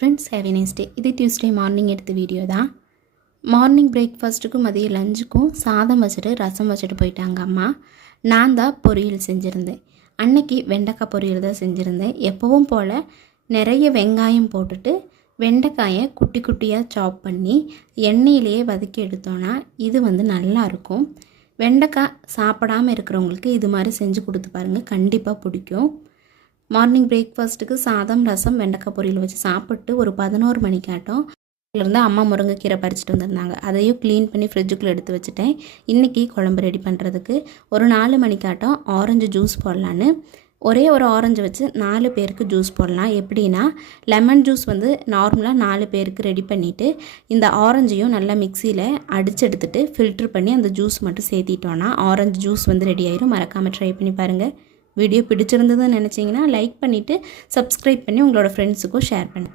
Friends have a nice day. இது Tuesday morning எடுத்த video தான். மார்னிங் பிரேக்ஃபாஸ்ட்டுக்கும் மதியம் லஞ்சுக்கும் சாதம் வச்சுட்டு ரசம் வச்சுட்டு போயிட்டாங்க அம்மா. நான் தான் பொரியல் செஞ்சுருந்தேன். அன்னைக்கு வெண்டைக்காய் பொரியல் தான் செஞ்சுருந்தேன். எப்பவும் போல் நிறைய வெங்காயம் போட்டுட்டு வெண்டைக்காயை குட்டி குட்டியாக சாப் பண்ணி எண்ணெயிலேயே வதக்கி எடுத்தோன்னா இது நல்லாயிருக்கும். வெண்டைக்காய் சாப்பிடாமல் இருக்கிறவங்களுக்கு இது மாதிரி செஞ்சு கொடுத்து பாருங்கள், கண்டிப்பாக பிடிக்கும். மார்னிங் பிரேக்ஃபாஸ்ட்டுக்கு சாதம் ரசம் வெண்டைக்காய் பொரியல் வச்சு சாப்பிட்டு ஒரு 11 மணிக்காட்டம் இருந்து அம்மா முருங்கைக்கீரை பறிச்சுட்டு வந்திருந்தாங்க. அதையும் க்ளீன் பண்ணி ஃப்ரிட்ஜுக்குள்ளே எடுத்து வச்சுட்டேன். இன்றைக்கி குழம்பு ரெடி பண்ணுறதுக்கு ஒரு 4 மணிக்காட்டம் ஆரஞ்சு ஜூஸ் போடலான்னு ஒரே ஒரு ஆரஞ்சு வச்சு 4 பேருக்கு ஜூஸ் போடலாம். எப்படின்னா லெமன் ஜூஸ் நார்மலாக 4 பேருக்கு ரெடி பண்ணிவிட்டு இந்த ஆரஞ்சையும் நல்லா மிக்சியில் அடித்து எடுத்துகிட்டு ஃபில்ட்ரு பண்ணி அந்த ஜூஸ் மட்டும் சேர்த்திட்டோன்னா ஆரஞ்சு ஜூஸ் ரெடி ஆயிரும். மறக்காமல் ட்ரை பண்ணி பாருங்கள். வீடியோ பிடிச்சிருந்ததுன்னு நினச்சிங்கன்னா லைக் பண்ணிவிட்டு சப்ஸ்கிரைப் பண்ணி உங்களோட ஃப்ரெண்ட்ஸுக்கும் ஷேர் பண்ணுங்கள்.